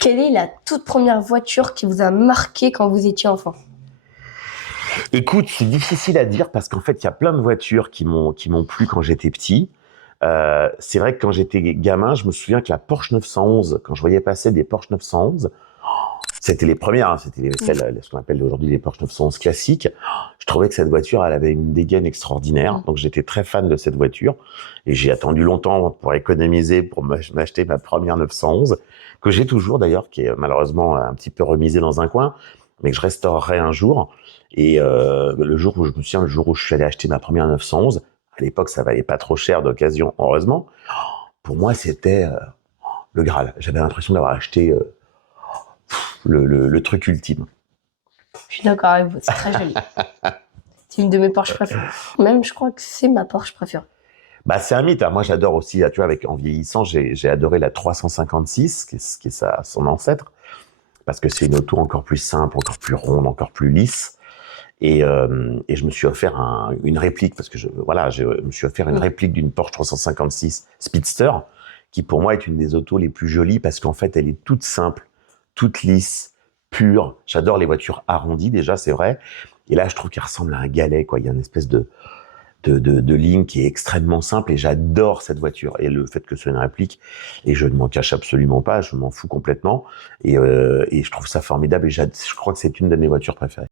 Quelle est la toute première voiture qui vous a marqué quand vous étiez enfant? Écoute, c'est difficile à dire parce qu'en fait, il y a plein de voitures qui m'ont plu quand j'étais petit. C'est vrai que quand j'étais gamin, je me souviens que la Porsche 911, quand je voyais passer des Porsche 911, c'était les premières, hein, c'était celles, ce qu'on appelle aujourd'hui les Porsche 911 classiques. Je trouvais que cette voiture, elle avait une dégaine extraordinaire. Donc j'étais très fan de cette voiture et j'ai attendu longtemps pour économiser pour m'acheter ma première 911 que j'ai toujours d'ailleurs, qui est malheureusement un petit peu remisée dans un coin, mais que je restaurerai un jour. Et le jour où je me souviens, le jour où je suis allé acheter ma première 911, à l'époque ça valait pas trop cher d'occasion, heureusement. Pour moi, c'était le Graal. J'avais l'impression d'avoir acheté le truc ultime. Je suis d'accord avec vous, c'est très joli. C'est une de mes Porsche préférées. Même, je crois que c'est ma Porsche préférée. Bah, c'est un mythe, hein. Moi, j'adore aussi, tu vois, en vieillissant, j'ai adoré la 356, qui est son ancêtre, parce que c'est une auto encore plus simple, encore plus ronde, encore plus lisse. Et je me suis offert une réplique, parce que je me suis offert une réplique d'une Porsche 356 Speedster, qui pour moi est une des autos les plus jolies, parce qu'en fait, elle est toute simple, toute lisse, pure. J'adore les voitures arrondies, déjà, c'est vrai. Et là, je trouve qu'elle ressemble à un galet, quoi. Il y a une espèce de ligne qui est extrêmement simple et j'adore cette voiture. Et le fait que ce soit une réplique, et je ne m'en cache absolument pas, je m'en fous complètement. Et je trouve ça formidable et je crois que c'est une de mes voitures préférées.